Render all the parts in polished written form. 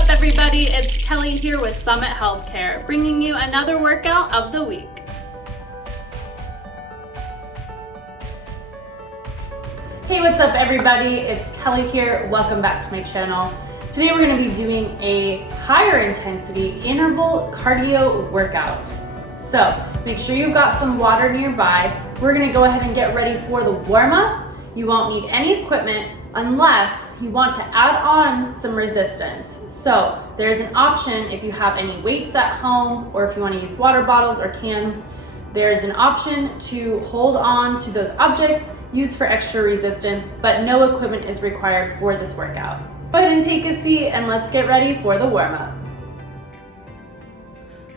up, everybody? It's Kelli here with Summit Healthcare, bringing you another workout of the week. Hey, what's up, everybody? It's Kelli here. Welcome back to my channel. Today we're going to be doing a higher intensity interval cardio workout. So make sure you've got some water nearby. We're going to go ahead and get ready for the warm-up. You won't need any equipment unless you want to add on some resistance. So there's an option if you have any weights at home or if you want to use water bottles or cans. There's an option to hold on to those objects used for extra resistance, but no equipment is required for this workout. Go ahead and take a seat and let's get ready for the warm-up.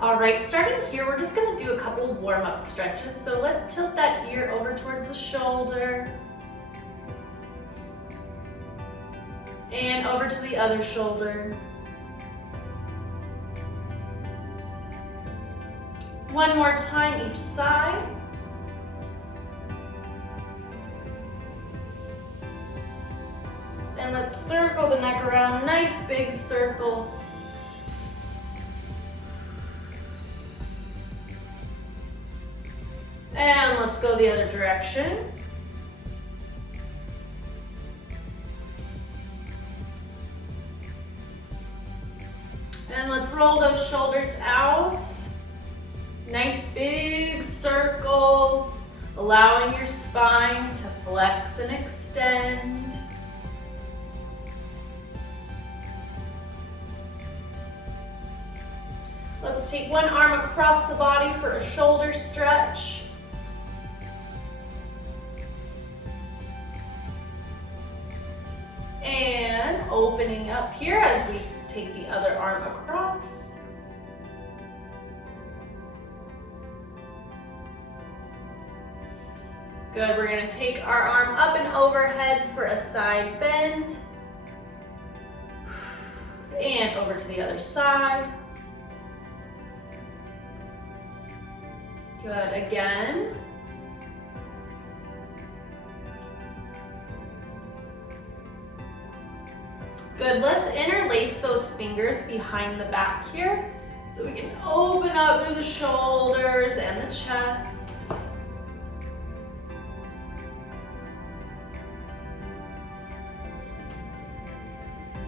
All right, starting here, we're just gonna do a couple warm-up stretches. So let's tilt that ear over towards the shoulder and over to the other shoulder. One more time each side. And let's circle the neck around, nice big circle. And let's go the other direction. And let's roll those shoulders out. Nice big circles, allowing your spine to flex and extend. Let's take one arm across the body for a shoulder stretch. And opening up here as we take the other arm across. Good, we're gonna take our arm up and overhead for a side bend. And over to the other side. Good, again. Good, let's interlace those fingers behind the back here so we can open up through the shoulders and the chest.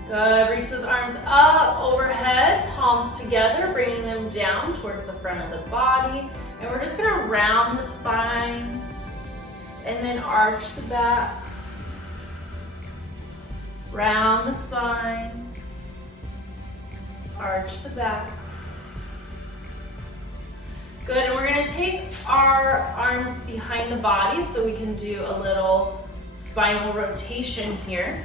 Good, reach those arms up overhead, palms together, bringing them down towards the front of the body. And we're just gonna round the spine and then arch the back. Round the spine, arch the back. Good, and we're gonna take our arms behind the body so we can do a little spinal rotation here.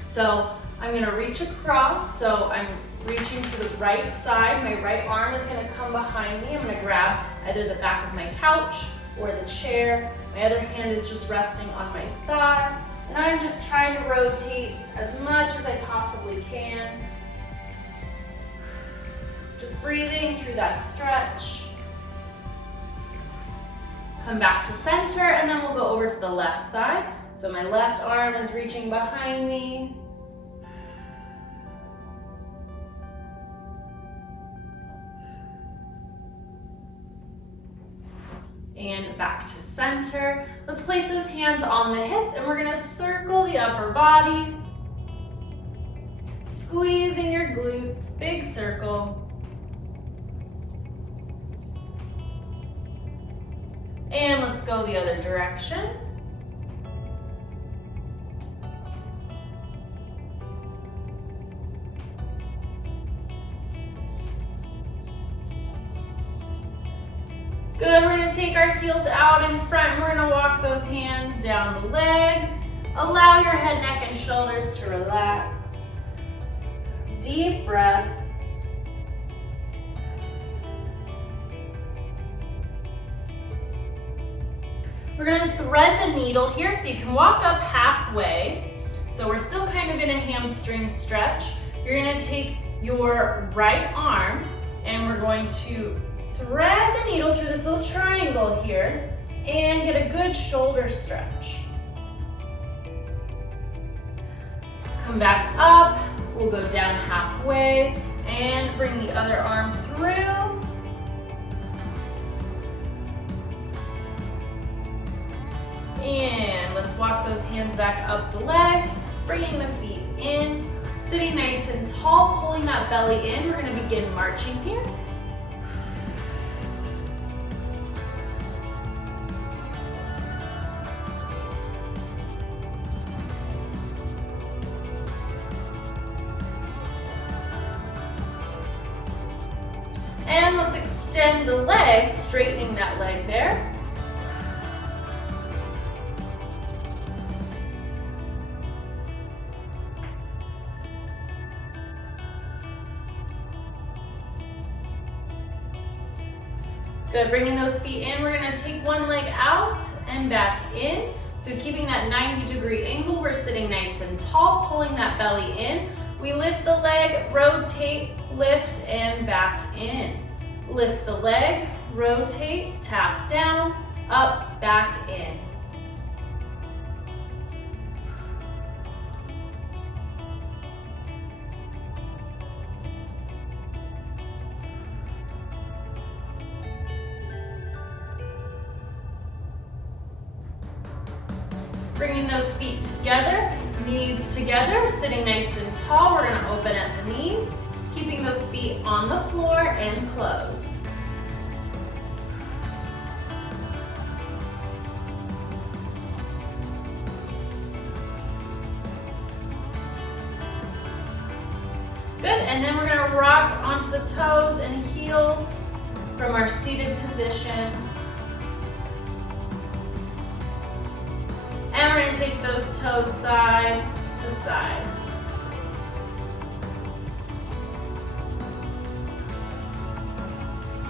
So I'm gonna reach across, so I'm reaching to the right side. My right arm is gonna come behind me. I'm gonna grab either the back of my couch or the chair. My other hand is just resting on my thigh. And I'm just trying to rotate as much as I possibly can. Just breathing through that stretch. Come back to center, and then we'll go over to the left side. So my left arm is reaching behind me. And back to center. Let's place those hands on the hips and we're gonna circle the upper body. Squeezing your glutes, big circle. And let's go the other direction. Good, we're gonna take our heels out in front and we're gonna walk those hands down the legs. Allow your head, neck, and shoulders to relax. Deep breath. We're gonna thread the needle here so you can walk up halfway. So we're still kind of in a hamstring stretch. You're gonna take your right arm and we're going to thread the needle through this little triangle here and get a good shoulder stretch. Come back up, We'll go down halfway and bring the other arm through. And let's walk those hands back up the legs, bringing the feet in, sitting nice and tall, pulling that belly in. We're going to begin marching here. And let's extend the leg, straightening that leg there. Good, bringing those feet in. We're gonna take one leg out and back in. So keeping that 90-degree angle, we're sitting nice and tall, pulling that belly in. We lift the leg, rotate, lift, and back in. Lift the leg, rotate, tap down, up, back in. Bringing those feet together, knees together, sitting nice and tall. We're gonna open at the knees, keeping those feet on the floor and close. Good, and then we're gonna rock onto the toes and heels from our seated position. And we're going to take those toes side to side.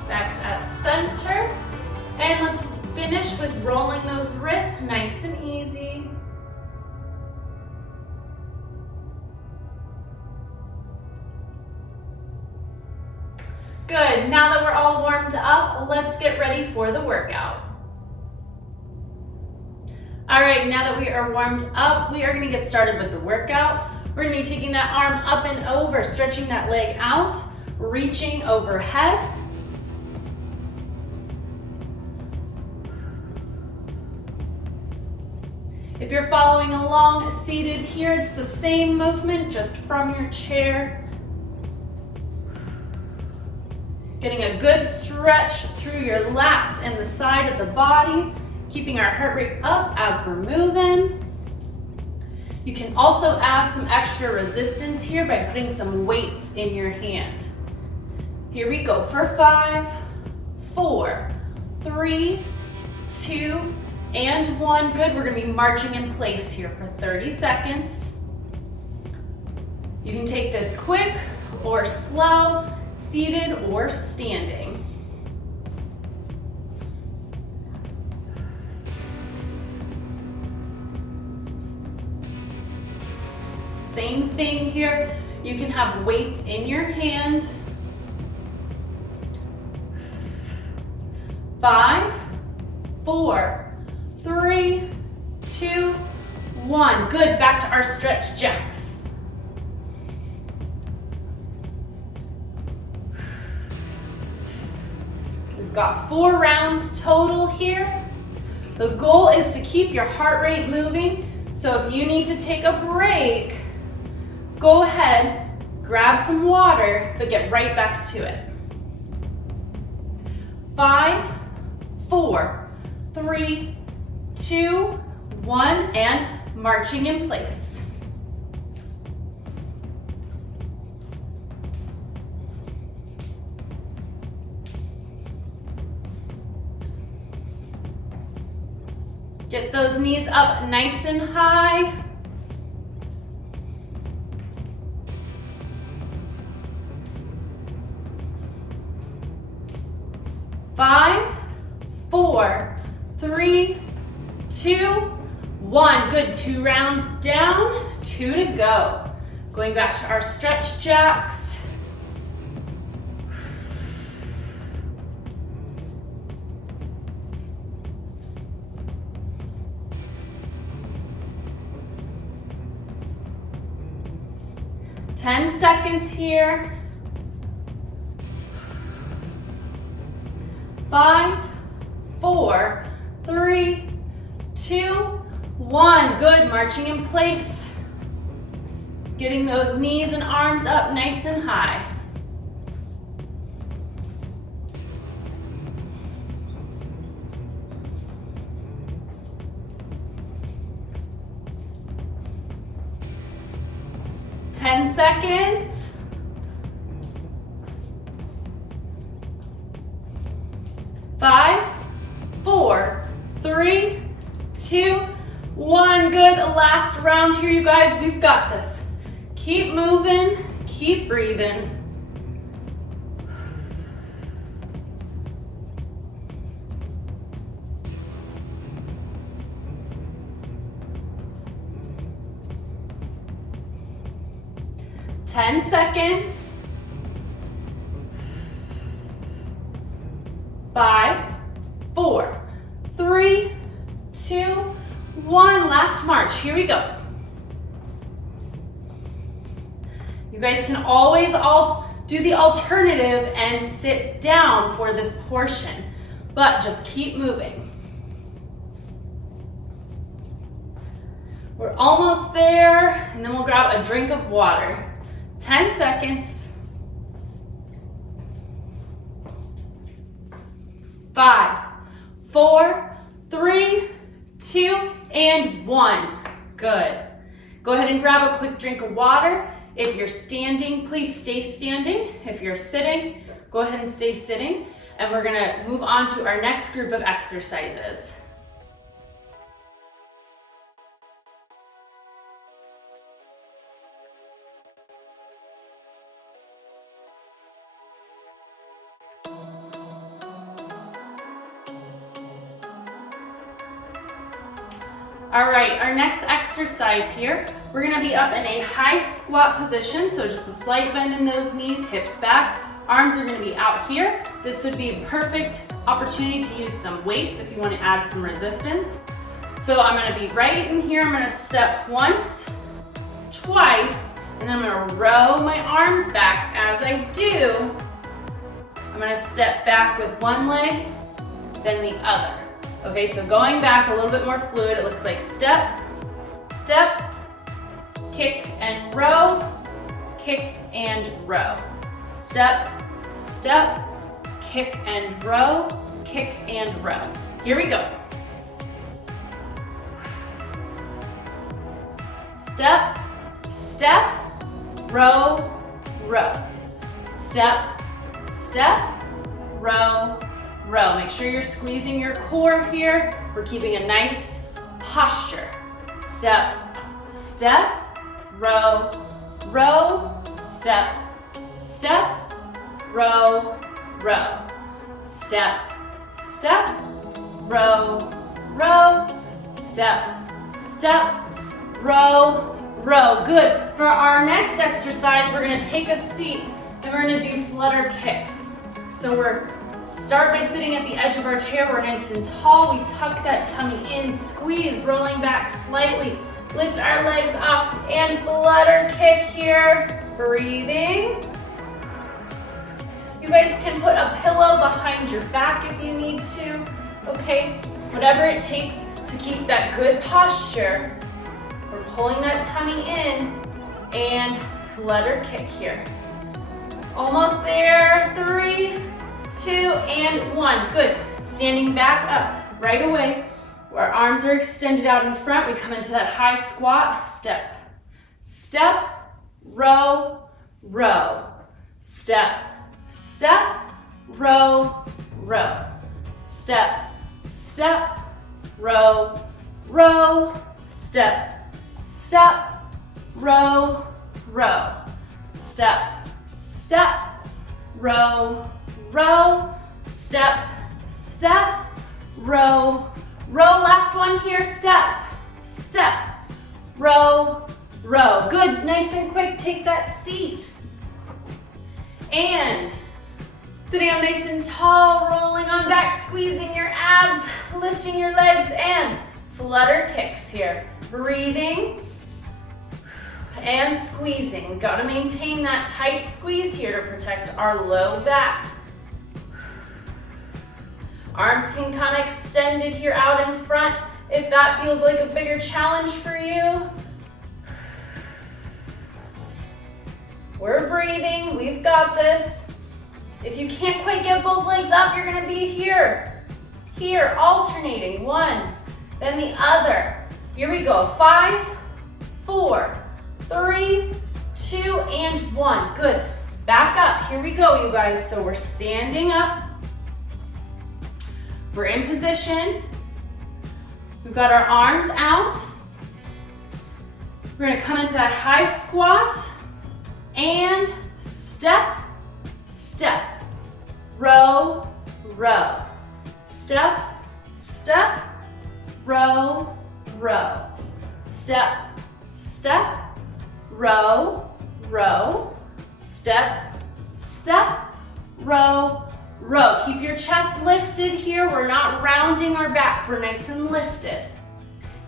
Back at center. And let's finish with rolling those wrists nice and easy. Good, now that we're all warmed up, let's get ready for the workout. All right, now that we are warmed up, we are gonna get started with the workout. We're gonna be taking that arm up and over, stretching that leg out, reaching overhead. If you're following along seated here, it's the same movement, just from your chair. Getting a good stretch through your lats and the side of the body. Keeping our heart rate up as we're moving. You can also add some extra resistance here by putting some weights in your hand. Here we go for 5, 4, 3, 2, and 1. Good, we're gonna be marching in place here for 30 seconds. You can take this quick or slow, seated or standing. Same thing here. You can have weights in your hand. 5, 4, 3, 2, 1. Good, back to our stretch jacks. We've got 4 rounds total here. The goal is to keep your heart rate moving. So if you need to take a break, go ahead, grab some water, but get right back to it. 5, 4, 3, 2, 1, and marching in place. Get those knees up nice and high. 5, 4, 3, 2, 1. Good, 2 rounds down, 2 to go. Going back to our stretch jacks. 10 seconds here. 5, 4, 3, 2, 1. Good, marching in place. Getting those knees and arms up nice and high. Seconds. 5, 4, 3, 2, 1. Good. Last round here, you guys. We've got this. Keep moving. Keep breathing. Seconds. 5, 4, 3, 2, 1. Last march. Here we go. You guys can always do the alternative and sit down for this portion, but just keep moving. We're almost there, and then we'll grab a drink of water. 10 seconds. 5, 4, 3, 2, and 1. Good. Go ahead and grab a quick drink of water. If you're standing, please stay standing. If you're sitting, go ahead and stay sitting. And we're gonna move on to our next group of exercises. All right, our next exercise here, we're gonna be up in a high squat position, so just a slight bend in those knees, hips back, arms are gonna be out here. This would be a perfect opportunity to use some weights if you wanna add some resistance. So I'm gonna be right in here, I'm gonna step once, twice, and then I'm gonna row my arms back. As I do, I'm gonna step back with one leg, then the other. Okay, so going back a little bit more fluid, it looks like step, step, kick and row, kick and row. Step, step, kick and row, kick and row. Here we go. Step, step, row, row. Step, step, row, row. Make sure you're squeezing your core here. We're keeping a nice posture. Step, step, row, row, step, step, row, row. Step, step, row, row, step, step, row, row. Good. For our next exercise, we're gonna take a seat and we're gonna do flutter kicks. So start by sitting at the edge of our chair. We're nice and tall. We tuck that tummy in, squeeze, rolling back slightly. Lift our legs up and flutter kick here. Breathing. You guys can put a pillow behind your back if you need to, okay? Whatever it takes to keep that good posture. We're pulling that tummy in and flutter kick here. Almost there. 3, 2, and 1. Good. Standing back up right away. Our arms are extended out in front. We come into that high squat. Step, step, row, row. Step, step, row, row. Step, step, row, row. Step, step, row, row. Step, step, row, row. Step, step, row, row. Last one here. Step, step, row, row. Good. Nice and quick. Take that seat. And sitting up nice and tall, rolling on back, squeezing your abs, lifting your legs, and flutter kicks here. Breathing. And squeezing. We've got to maintain that tight squeeze here to protect our low back. Arms can come extended here out in front if that feels like a bigger challenge for you. We're breathing, we've got this. If you can't quite get both legs up, you're gonna be here, alternating, one, then the other. Here we go, 5, 4, 3, 2, and 1. Good. Back up. Here we go, you guys. So we're standing up. We're in position. We've got our arms out. We're going to come into that high squat and step, step, row, row. Step, step, row, row. Step, step, row, row, step, step, row, row. Keep your chest lifted here. We're not rounding our backs. We're nice and lifted.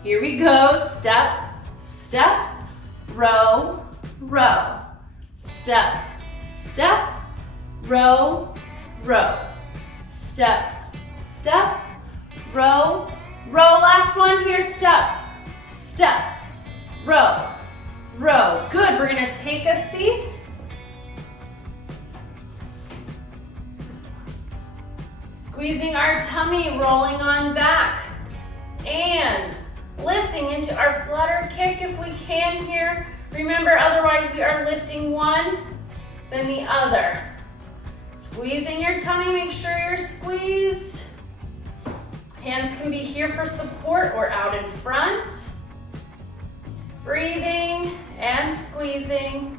Here we go. Step, step, row, row. Step, step, row, row. Step, step, row, row. Last one here. Step, step, row, row. Good. We're going to take a seat. Squeezing our tummy, rolling on back, and lifting into our flutter kick if we can here. Remember, otherwise we are lifting one, then the other. Squeezing your tummy, make sure you're squeezed. Hands can be here for support or out in front. Breathing and squeezing.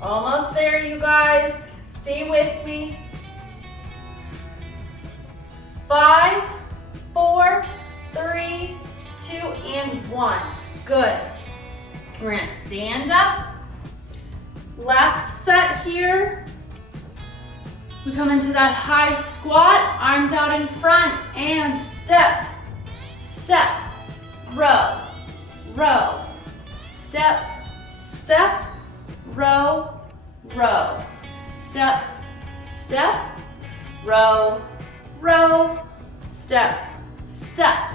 Almost there, you guys. Stay with me. 5, 4, 3, 2, and 1. Good. We're gonna stand up. Last set here. We come into that high squat, arms out in front, and step, step, row, row, step, step, row, row, step, step, row, row, step, step,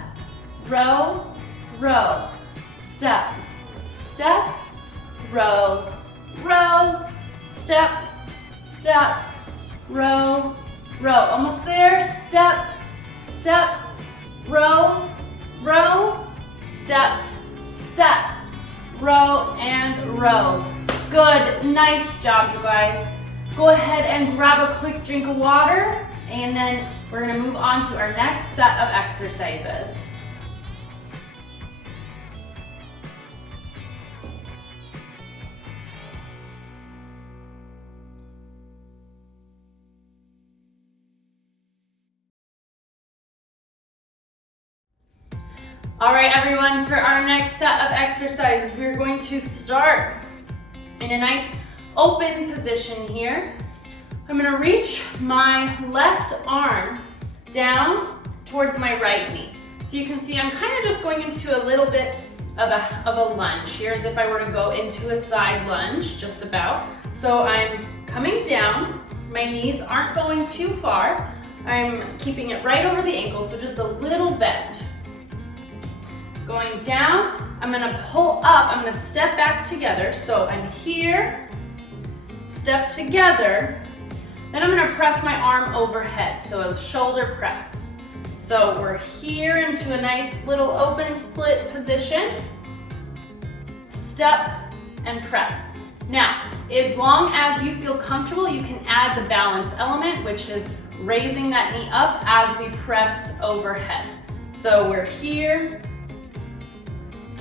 row, row, step, step, row, row, step, step, row, row. Almost there. Step, step, row, row, step, step, row, and row. Good. Nice job, you guys. Go ahead and grab a quick drink of water, and then we're going to move on to our next set of exercises. All right, everyone, for our next set of exercises, we're going to start in a nice open position here. I'm gonna reach my left arm down towards my right knee. So you can see I'm kind of just going into a little bit of a lunge here, as if I were to go into a side lunge, just about. So I'm coming down, my knees aren't going too far. I'm keeping it right over the ankle, so just a little bend. Going down, I'm gonna pull up, I'm gonna step back together. So I'm here, step together, then I'm gonna press my arm overhead, so a shoulder press. So we're here into a nice little open split position. Step and press. Now, as long as you feel comfortable, you can add the balance element, which is raising that knee up as we press overhead. So we're here,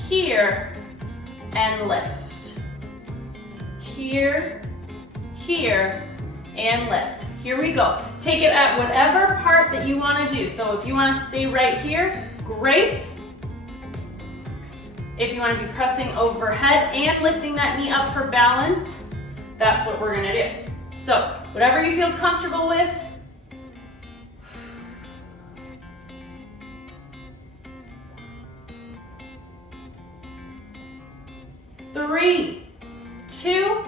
here, and lift. Here, here, and lift. Here we go. Take it at whatever part that you want to do. So if you want to stay right here, great. If you want to be pressing overhead and lifting that knee up for balance, that's what we're going to do. So whatever you feel comfortable with, 3, 2,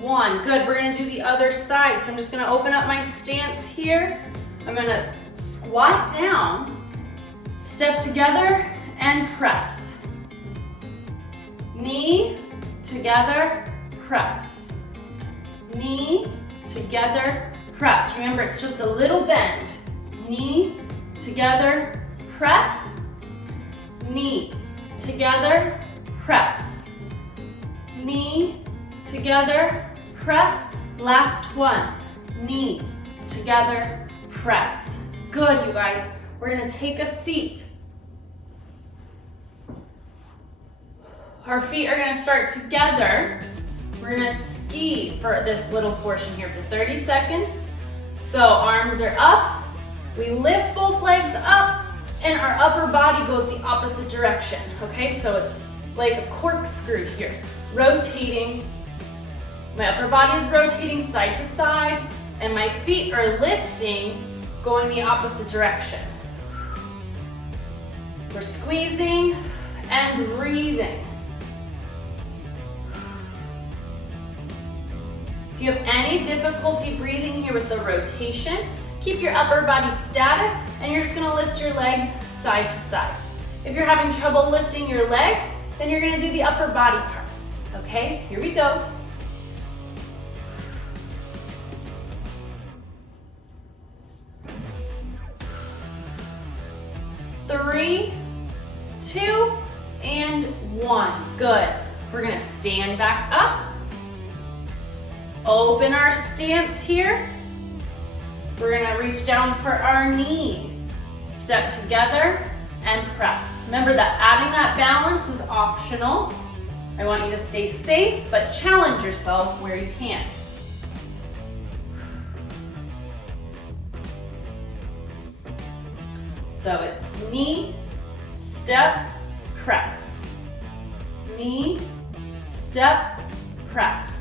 1. Good, we're gonna do the other side. So I'm just gonna open up my stance here. I'm gonna squat down, step together, and press. Knee, together, press. Knee, together, press. Remember, it's just a little bend. Knee, together, press. Knee, together, press. Knee, together, press. Last one. Knee, together, press. Good, you guys. We're gonna take a seat. Our feet are gonna start together. We're gonna ski for this little portion here for 30 seconds. So arms are up, we lift both legs up, and our upper body goes the opposite direction, okay? So it's like a corkscrew here, rotating. My upper body is rotating side to side, and my feet are lifting, going the opposite direction. We're squeezing and breathing. If you have any difficulty breathing here with the rotation, keep your upper body static and you're just gonna lift your legs side to side. If you're having trouble lifting your legs, then you're gonna do the upper body part. Okay, here we go. Three, 2, and 1. Good. We're gonna stand back up. Open our stance here. We're gonna reach down for our knee. Step together and press. Remember that adding that balance is optional. I want you to stay safe, but challenge yourself where you can. So it's knee, step, press. Knee, step, press.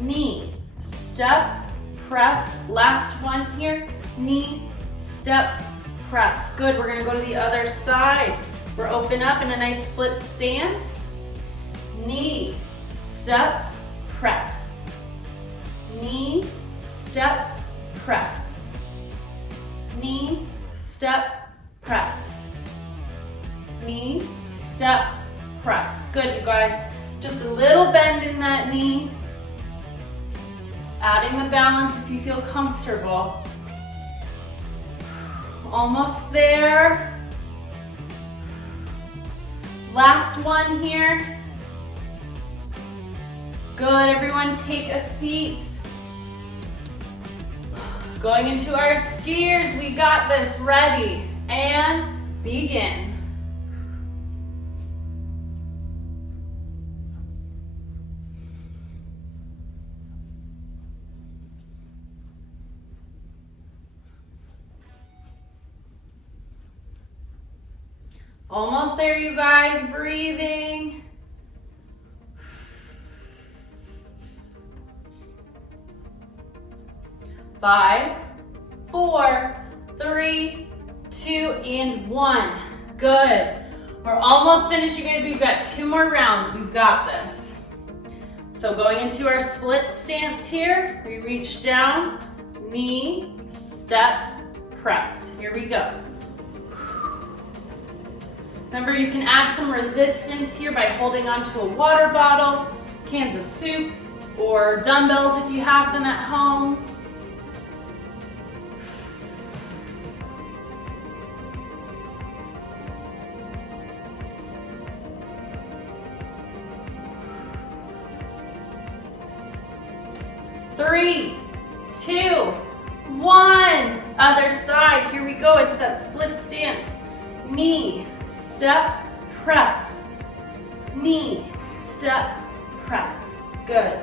Knee, step, press. Last one here. Knee, step, press. Good, we're gonna go to the other side. We're open up in a nice split stance. Knee, step, press. Knee, step, press. Knee, step, press. Knee, step, press. Good, you guys. Just a little bend in that knee. Adding the balance if you feel comfortable. Almost there. Last one here. Good, everyone take a seat. Going into our skiers, we got this, ready, and begin. Almost there, you guys, breathing. Five, 4, 3, 2, and 1. Good. We're almost finished, you guys. We've got 2 more rounds. We've got this. So going into our split stance here, we reach down, knee, step, press. Here we go. Remember, you can add some resistance here by holding onto a water bottle, cans of soup, or dumbbells if you have them at home. Three, 2, 1. Other side. Here we go. It's that split stance. Knee, step, press. Knee, step, press. Good.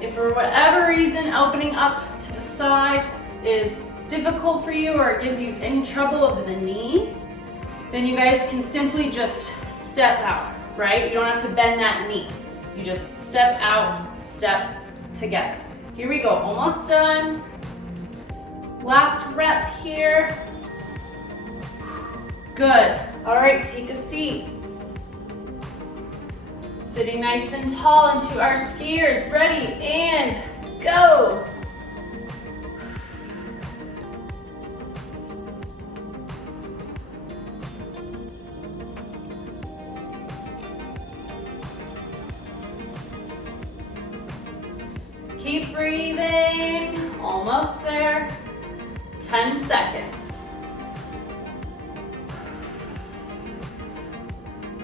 If for whatever reason opening up to the side is difficult for you or it gives you any trouble over the knee, then you guys can simply just step out, right? You don't have to bend that knee. You just step out, step together. Here we go, almost done. Last rep here. Good. All right, take a seat. Sitting nice and tall into our skiers. Ready, and go. Keep breathing, almost there. 10 seconds.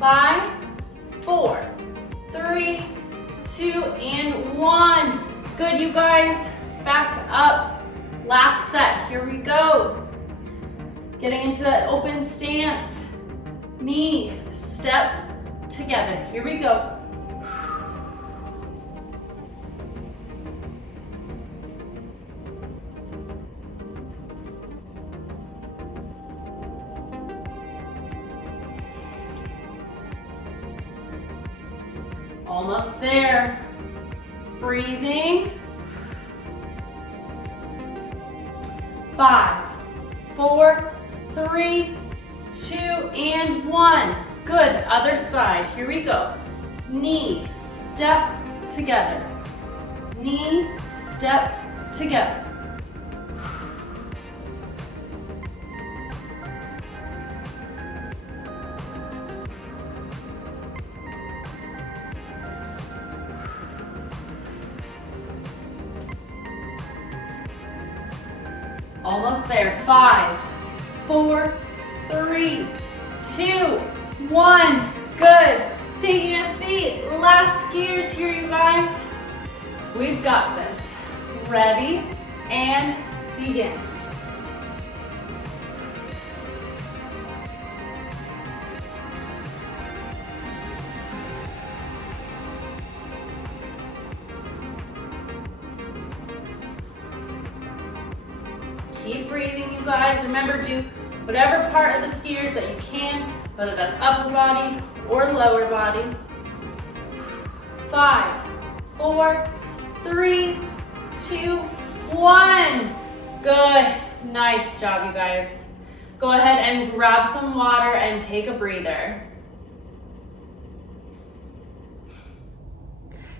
5, 4, 3, 2, and 1. Good, you guys. Back up. Last set. Here we go. Getting into that open stance. Knee, step together. Here we go. Almost there. Breathing. 5, 4, 3, 2, and 1. Good, other side. Here we go. Knee, step together. Knee, step together. Almost there. 5, 4, 3, 2, 1. Good. Taking a seat. Last skiers here, you guys. We've got this. Ready, and begin. Keep breathing, you guys. Remember, do whatever part of the skiers that you can, whether that's upper body or lower body. 5, 4, 3, 2, 1. Good. Nice job, you guys. Go ahead and grab some water and take a breather.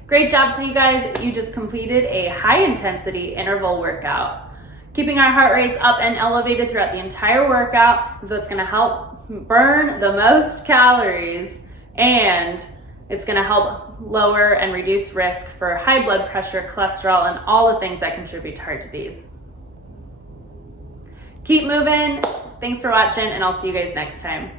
Great job to you guys. You just completed a high intensity interval workout. Keeping our heart rates up and elevated throughout the entire workout, so it's gonna help burn the most calories, and it's gonna help lower and reduce risk for high blood pressure, cholesterol, and all the things that contribute to heart disease. Keep moving. Thanks for watching, and I'll see you guys next time.